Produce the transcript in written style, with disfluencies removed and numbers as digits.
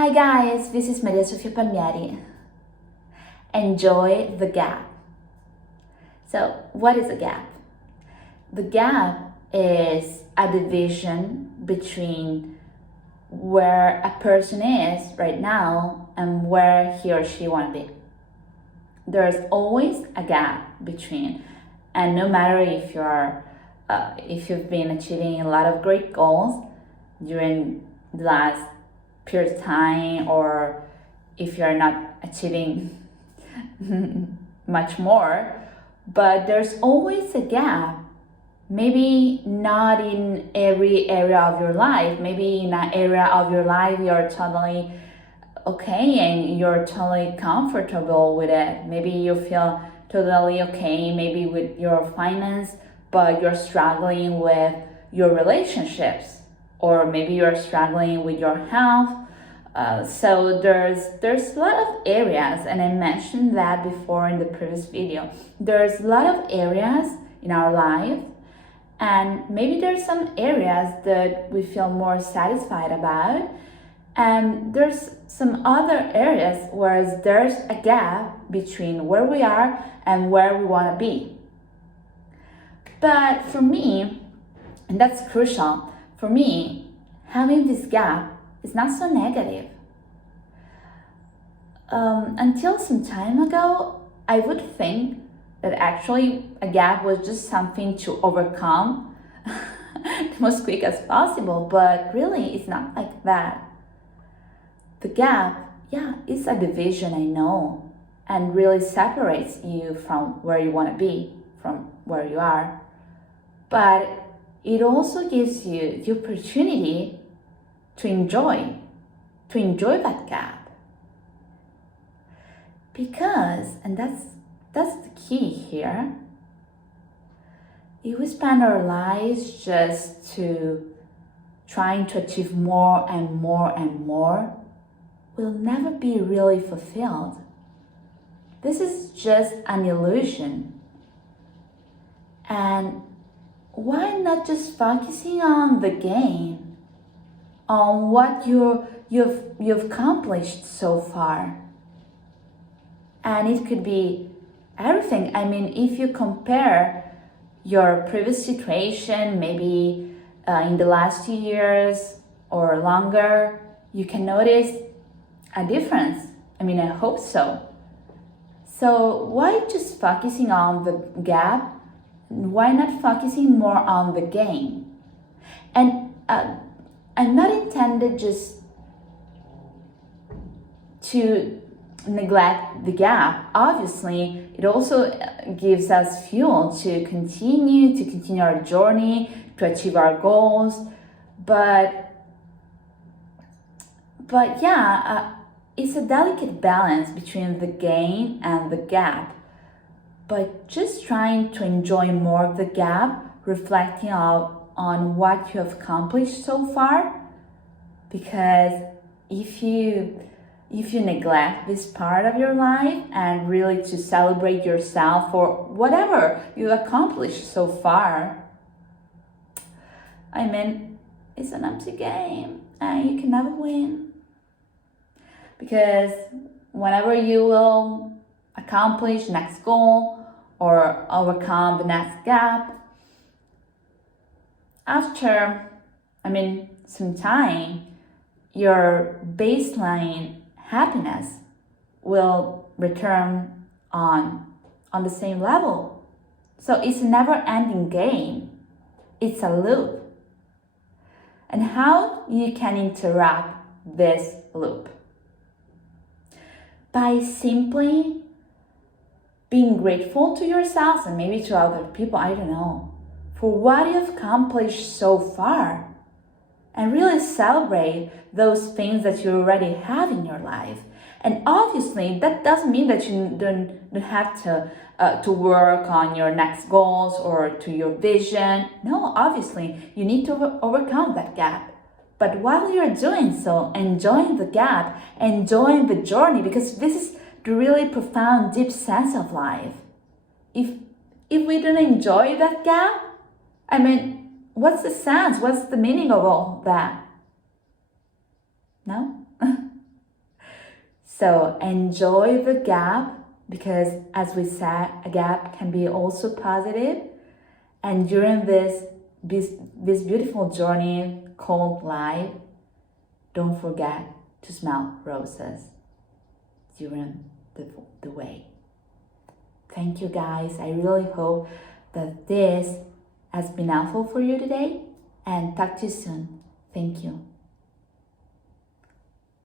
Hi guys, this is Maria Sofia Palmieri. Enjoy the gap. So, what is a gap? The gap is a division between where a person is right now and where he or she want to be. There's always a gap between, and no matter if you've been achieving a lot of great goals during the last period of time, or if you're not achieving much more, but there's always a gap. Maybe not in every area of your life. Maybe in an area of your life you're totally okay and you're totally comfortable with it. Maybe you feel totally okay, maybe with your finance, but you're struggling with your relationships, or maybe you're struggling with your health. So there's a lot of areas, and I mentioned that before in the previous video. There's a lot of areas in our life, and maybe there's some areas that we feel more satisfied about, and there's some other areas where there's a gap between where we are and where we want to be. But for me, and that's crucial, for me, having this gap is not so negative. Until some time ago, I would think that actually a gap was just something to overcome the most quick as possible, but really it's not like that. The gap, is a division, I know, and really separates you from where you want to be, from where you are. But it also gives you the opportunity to enjoy that gap. Because, and that's the key here, if we spend our lives just to trying to achieve more and more and more, we'll never be really fulfilled. This is just an illusion. And why not just focusing on the gain, on what you've accomplished so far? And it could be everything. I mean, if you compare your previous situation, maybe in the last 2 years or longer, you can notice a difference. I mean, I hope so. So why just focusing on the gap? Why not focusing more on the gain? And I'm not intended just to neglect the gap. Obviously, it also gives us fuel to continue our journey, to achieve our goals. But it's a delicate balance between the gain and the gap. But just trying to enjoy more of the gap, reflecting on what you have accomplished so far. Because if you neglect this part of your life and really to celebrate yourself for whatever you accomplished so far, I mean, it's an empty game and you can never win. Because whenever you will accomplish next goal or overcome the next gap, after, some time, your baseline happiness will return on the same level. So it's a never-ending game. It's a loop. And how you can interrupt this loop? By simply being grateful to yourself and maybe to other people, I don't know, for what you've accomplished so far. And really celebrate those things that you already have in your life. And obviously, that doesn't mean that you don't have to work on your next goals or to your vision. No, obviously, you need to overcome that gap. But while you're doing so, enjoying the gap, enjoying the journey, because this is the really profound, deep sense of life. If we don't enjoy that gap, What's the sense? What's the meaning of all that? No? So enjoy the gap, because as we said, a gap can be also positive. And during this beautiful journey called life, don't forget to smell roses during the way. Thank you guys. I really hope that this has been helpful for you today, and talk to you soon. Thank you.